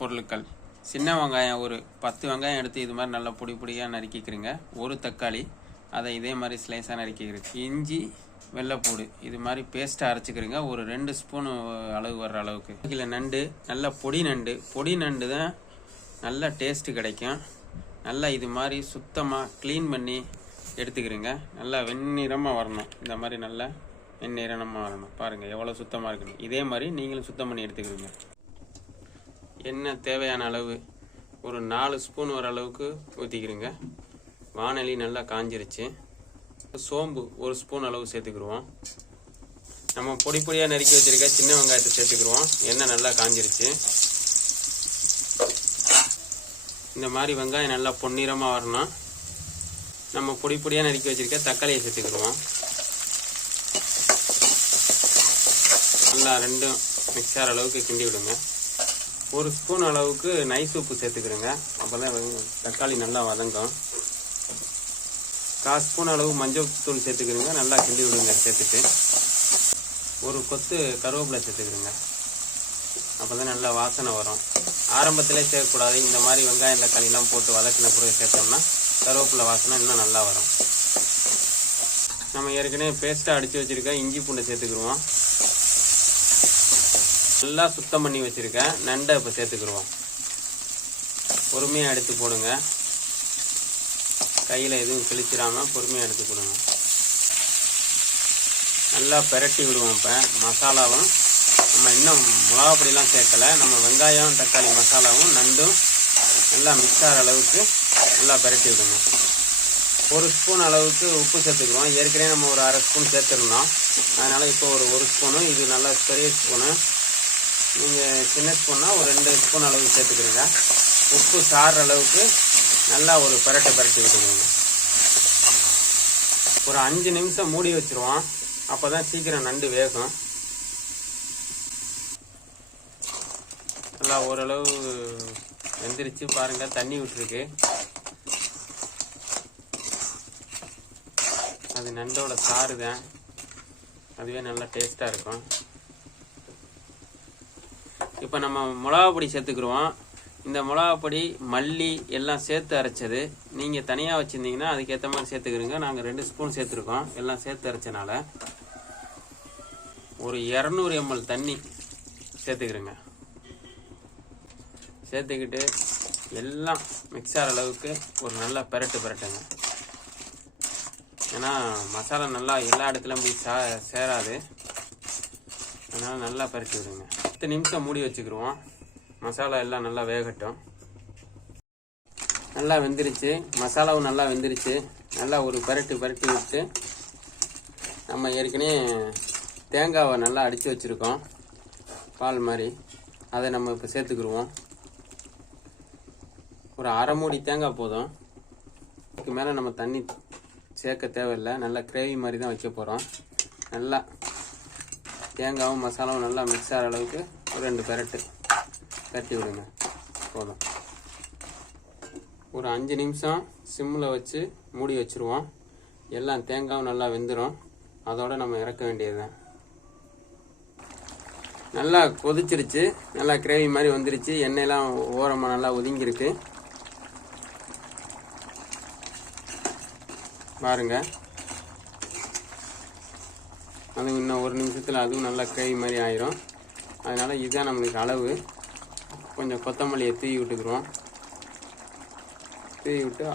பொருட்கள். சின்ன வெங்காயம் ஒரு பத்து வெங்காயம் எடுத்து இது மாதிரி நல்லா பொடி பொடியாக நறுக்கிக்கிறீங்க. ஒரு தக்காளி அதை இதே மாதிரி ஸ்லைஸாக நறுக்கிக்கிறீங்க. இஞ்சி வெள்ளைப்பூடு இது மாதிரி பேஸ்ட்டாக அரைச்சிக்கிறீங்க. ஒரு ரெண்டு ஸ்பூன் அளவு வர்ற அளவுக்கு. இதில் நண்டு நல்ல பொடி நண்டு. பொடி நண்டு தான் நல்ல டேஸ்ட்டு கிடைக்கும். நல்லா இது மாதிரி சுத்தமாக க்ளீன் பண்ணி எடுத்துக்கிறீங்க. நல்லா வெண்ணிறமாக வரணும். இந்த மாதிரி நல்லா வெண்ணிறமாக வரணும். பாருங்கள் எவ்வளோ சுத்தமாக இருக்குன்னு. இதே மாதிரி நீங்களும் சுத்தம் பண்ணி எடுத்துக்கிறீங்க. எண்ணெய் தேவையான அளவு? ஒரு நாலு ஸ்பூன் வர அளவுக்கு ஊற்றிக்கிறோங்க வானொலி நல்லா காஞ்சிருச்சு. சோம்பு ஒரு ஸ்பூன் அளவு சேர்த்துக்கிடுவோம் நம்ம பொடி பொடியாக நறுக்கி வச்சுருக்க சின்ன வெங்காயத்தை சேர்த்துக்கிடுவோம் எண்ணெய் நல்லா காஞ்சிருச்சு. இந்த மாதிரி வெங்காயம் நல்லா பொன்னிறமாக வரணும். நம்ம பொடி பொடியாக நறுக்கி வச்சுருக்க தக்காளியை சேர்த்துக்கிடுவோம் நல்லா ரெண்டும் மிக்ஸ் ஆகிற அளவுக்கு கிண்டி விடுங்க. ஒரு ஸ்பூன் அளவுக்கு நைஸ் உப்பு சேர்த்துக்கிறேங்க. அப்போ தான் தக்காளி நல்லா வதங்கும். கால் ஸ்பூன் அளவு மஞ்சள் தூள் சேர்த்துக்கிறேங்க. நல்லா கிண்டி விடுங்க சேர்த்துட்டு. ஒரு கொத்து கருவேப்பிலை சேர்த்துக்கிறேங்க. அப்போ தான் நல்லா வாசனை வரும். ஆரம்பத்திலே சேர்க்கக்கூடாது. இந்த மாதிரி வெங்காயம் தக்காளிலாம் போட்டு வதக்கின பிறகு சேர்த்தோம்னா கருவேப்பிலை வாசனை இன்னும் நல்லா வரும். நம்ம ஏற்கனவே பேஸ்ட்டாக அடித்து வச்சுருக்க இஞ்சி பூண்டை சேர்த்துக்கிடுவோம் நல்லா சுத்தம் பண்ணி வச்சுருக்கேன். நண்டை இப்போ சேர்த்துக்கிடுவோம். பொறுமையாக எடுத்து போடுங்க. கையில் எதுவும் கிழிச்சிடாமல் பொறுமையாக எடுத்து போடுங்க. நல்லா பெரட்டி விடுவோம் இப்போ மசாலாவும். நம்ம இன்னும் மிளகாப்பொடிலாம் சேர்க்கலை. நம்ம வெங்காயம் தக்காளி மசாலாவும் நண்டும் நல்லா மிக்ஸ் ஆகிற அளவுக்கு நல்லா பெரட்டி விடுங்க. ஒரு ஸ்பூன் அளவுக்கு உப்பு சேர்த்துக்கிறோம் ஏற்கனவே நம்ம ஒரு அரை ஸ்பூன் சேர்த்துருந்தோம். அதனால் இப்போ ஒரு ஒரு ஸ்பூனு இது நல்லா பெரிய ஸ்பூனு நீங்கள் சின்ன ஸ்பூன்னா ஒரு ரெண்டு ஸ்பூன் அளவுக்கு சேர்த்துக்கிறீங்க. உப்பு சாடுற அளவுக்கு நல்லா ஒரு பரட்டை பரட்டி விட்டுக்கோங்க. ஒரு அஞ்சு நிமிஷம் மூடி வச்சிருவோம். அப்போ தான் சீக்கிரம் நண்டு வேகும். நல்லா ஓரளவு வெந்திரிச்சு பாருங்க தண்ணி விட்டுருக்கு. அது நண்டோட சாறு தான் அதுவே நல்லா டேஸ்ட்டாக இருக்கும். இப்போ நம்ம மிளகா பொடி சேர்த்துக்குருவோம். இந்த மிளகா பொடி மல்லி எல்லாம் சேர்த்து அரைச்சது. நீங்கள் தனியாக வச்சுருந்தீங்கன்னா அதுக்கேற்ற மாதிரி சேர்த்துக்கிறீங்க நாங்கள் ரெண்டு ஸ்பூன் சேர்த்துருக்கோம். எல்லாம் சேர்த்து அரைச்சனால. ஒரு இரநூறு எம்எல் தண்ணி சேர்த்துக்கிறேங்க சேர்த்துக்கிட்டு எல்லாம் மிக்ஸ் ஆகிற அளவுக்கு ஒரு நல்ல பெரட்டு பெரட்டுங்க. ஏன்னா மசாலா நல்லா எல்லா இடத்துலையும் போய் சா சேராது. அதனால் நல்லா பரட்டி விடுங்க. பத்து நிமிஷம் மூடி வச்சுக்கிருவோம். மசாலா எல்லாம் நல்லா வேகட்டும். நல்லா வெந்துருச்சு. மசாலாவும் நல்லா வெந்துருச்சு. நல்லா ஒரு பரட்டு பரட்டி விட்டு நம்ம ஏற்கனவே தேங்காவை நல்லா அடித்து வச்சுருக்கோம். பால் மாதிரி. அதை நம்ம இப்போ சேர்த்துக்கிடுவோம் ஒரு அரை மூடி தேங்காய் போதும். இதுக்கு மேலே நம்ம தண்ணி சேர்க்க தேவையில்லை. நல்லா கிரேவி மாதிரி தான் வைக்க போகிறோம் நல்லா தேங்காவும் மசாலாவும் நல்லா மிக்ஸ் ஆகிற அளவுக்கு ஒரு ரெண்டு பெரட்டு. தட்டி விடுங்க. போதும். ஒரு அஞ்சு நிமிஷம் சிம்மில் வச்சு மூடி வச்சுருவோம். எல்லாம் தேங்காவும் நல்லா வெந்துடும் அதோடு நம்ம இறக்க வேண்டியதுதான். நல்லா கொதிச்சிருச்சு. நல்லா கிரேவி மாதிரி வந்துருச்சு. எண்ணெயெல்லாம் ஓரமாக நல்லா ஒதுங்கியிருக்கு. பாருங்க. அது இன்னும் ஒரு நிமிஷத்தில் அதுவும் நல்லா கை மாதிரி ஆயிரும். அதனால் இதுதான் நம்மளுக்கு அளவு. கொஞ்சம் கொத்தமல்லியை தூவி விட்டுக்குருவோம். தூவி விட்டு